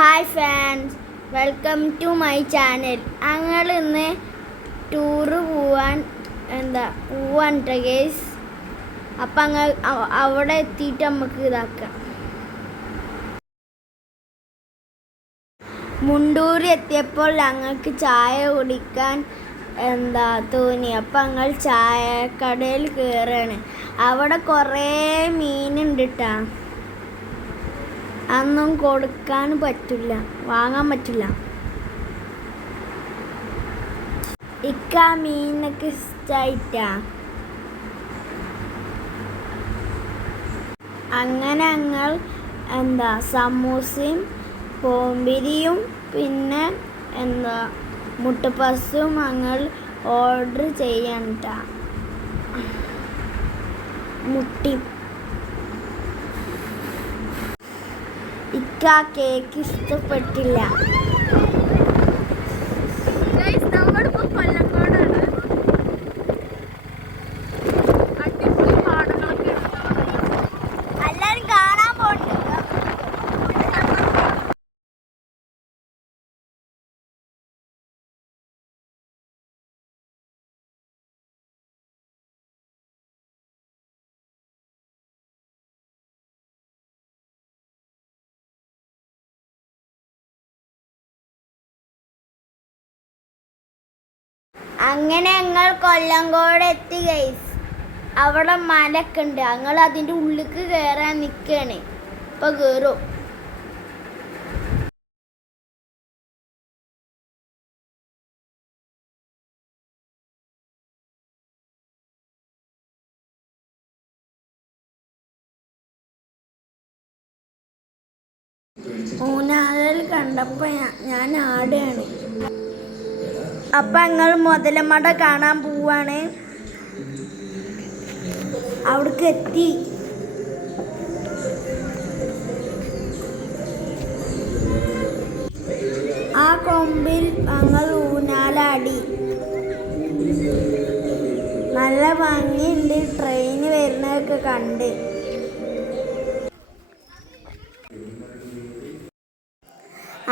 Hi friends, welcome to my channel. ഞങ്ങൾ ഇന്ന് tour പോവാൻ ഗേസ്. അപ്പം അവിടെ എത്തിയിട്ട് നമുക്ക് ഇതാക്കാം. മുണ്ടൂർ എത്തിയപ്പോൾ ഞങ്ങൾക്ക് ചായ കുടിക്കാൻ തോന്നി. അപ്പം ഞങ്ങൾ ചായക്കടയിൽ കയറാണ്. അവിടെ കുറേ മീനുണ്ട് കേട്ടോ. അതൊന്നും കൊടുക്കാൻ പറ്റില്ല, വാങ്ങാൻ പറ്റില്ല. ഇക്ക മീനൊക്കെ ഇഷ്ടമായിട്ടാ. അങ്ങനെ ഞങ്ങൾ സമൂസയും പോമ്പിരിയും പിന്നെ മുട്ടപ്പസും ഞങ്ങൾ ഓർഡർ ചെയ്യാൻ കേട്ടാ. മുട്ടി ഇക്ക കേക്ക് ഇഷ്ടപ്പെട്ടില്ല. എല്ലാരും കാണാൻ പോണ്ട്. അങ്ങനെ ഞങ്ങൾ കൊല്ലങ്കോട് എത്തി ഗൈസ്. അവിടെ മലൊക്കെ ഉണ്ട്. ഞങ്ങൾ അതിൻ്റെ ഉള്ളിലേക്ക് കയറാൻ നിൽക്കുകയാണ്. ഇപ്പം കയറും. ഊഞ്ഞാലിൽ കണ്ടപ്പോൾ ഞാൻ ആടുകയാണ്. അപ്പം ഞങ്ങൾ മുതലമട കാണാൻ പോവാണ്. അവിടേക്ക് എത്തി. ആ കൊമ്പിൽ ഞങ്ങൾ ഊഞ്ഞാലാടി. നല്ല ഭംഗിയുണ്ട്. ട്രെയിൻ വരുന്നതൊക്കെ കണ്ട്.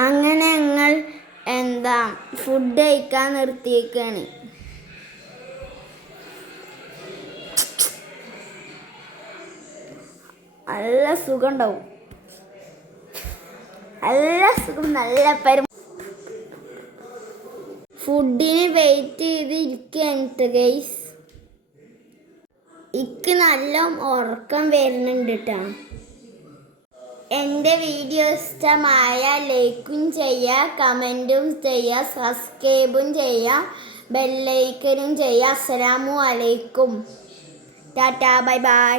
അങ്ങനെ ഞങ്ങൾ ഫുഡ് കഴിക്കാൻ നിർത്തിയേക്കാണ്. നല്ല സുഖം ഉണ്ടാവും. നല്ല സുഖം, നല്ല ഫുഡിന് വെയിറ്റ് ചെയ്ത് ഇരിക്കുകയാണ് ഗൈസ്. എനിക്ക് നല്ല ഉറക്കം വരുന്നുണ്ട് കേട്ടോ. എൻ്റെ വീഡിയോ ഇഷ്ടമായ ലൈക്കും ചെയ്യുക, കമൻറ്റും ചെയ്യുക, സബ്സ്ക്രൈബും ചെയ്യുക, ബെല്ലൈക്കനും ചെയ്യുക. അസ്സലാമു അലൈക്കും. Tata, bye bye.